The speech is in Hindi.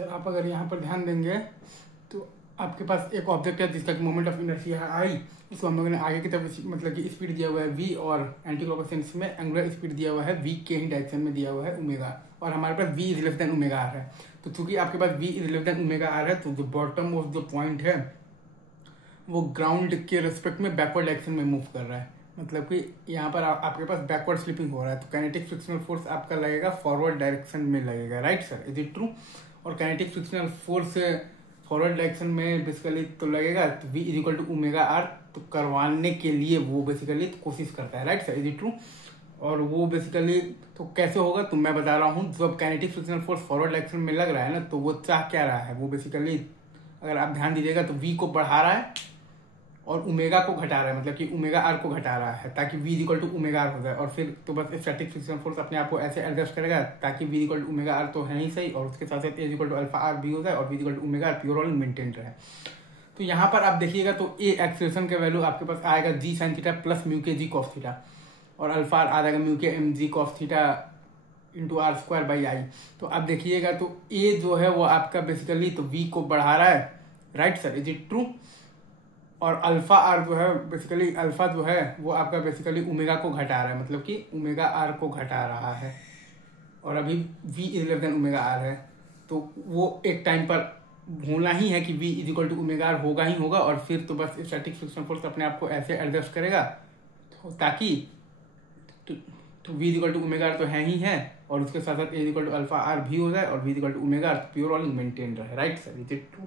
सर आप अगर यहाँ पर ध्यान देंगे तो आपके पास एक ऑब्जेक्ट है जिसका मोमेंट ऑफ इनर्शिया है आई। इसको हम लोगों ने आगे की तरफ मतलब कि स्पीड दिया हुआ है v और एंटी क्लॉकवाइज में एंगुलर स्पीड दिया हुआ है v के ही डायरेक्शन में दिया हुआ है ओमेगा, और हमारे पास v is less than omega r है। तो चूंकि आपके पास v is less than omega r है तो जो बॉटम ऑफ जो पॉइंट है वो ग्राउंड के रिस्पेक्ट में बैकवर्ड डायरेक्शन में मूव कर रहा है, मतलब कि यहाँ पर आपके पास बैकवर्ड स्लिपिंग हो रहा है। तो काइनेटिक फ्रिक्शनल फोर्स आपका लगेगा फॉरवर्ड डायरेक्शन में लगेगा, right sir, is it true? और kinetic frictional force forward direction में बेसिकली तो लगेगा तो v is equal to omega r, तो करवाने के लिए वो बेसिकली कोशिश करता है, right sir, is it true? और वो बेसिकली तो कैसे होगा तो मैं बता रहा हूँ, जब kinetic frictional force forward direction में लग रहा है ना तो वो चाह क्या रहा है, वो बेसिकली अगर आप ध्यान दीजिएगा तो v को बढ़ा रहा है और ओमेगा को घटा रहा है, मतलब कि ओमेगा आर को घटा रहा है ताकि v equal to omega r हो जाए। और फिर तो बस स्टैटिक फ्रिक्शनल फोर्स अपने आप को ऐसे एडजस्ट करेगा ताकि v equal to omega r तो है ही सही, और उसके साथ साथ a equal to alpha r भी हो जाए और v equal to omega r pure all maintain रहे। तो यहाँ पर आप देखिएगा तो a एक्सेलरेशन का वैल्यू आपके पास आएगा g sine theta plus mu के जी कॉस थीटा, और अल्फा आर आ जाएगा म्यू के m g cos theta into r square by I. तो आप देखिएगा तो a जो है वो आपका बेसिकली तो v को बढ़ा रहा है, right sir, is it true? और अल्फा आर जो है बेसिकली अल्फा जो है वो आपका बेसिकली ओमेगा को घटा रहा है, मतलब कि ओमेगा आर को घटा रहा है, और अभी v is less than omega r है। तो वो एक टाइम पर होना ही है कि v is equal to omega r होगा ही होगा, और फिर तो बस स्टैटिक फ्रिक्शन फोर्स अपने आप को ऐसे एडजस्ट करेगा तो ताकि तो v is equal to omega r तो है ही है, और उसके साथ साथ a equal to alpha r भी हो जाए और v equal to omega r pure all maintain रहे, right sir, is it true?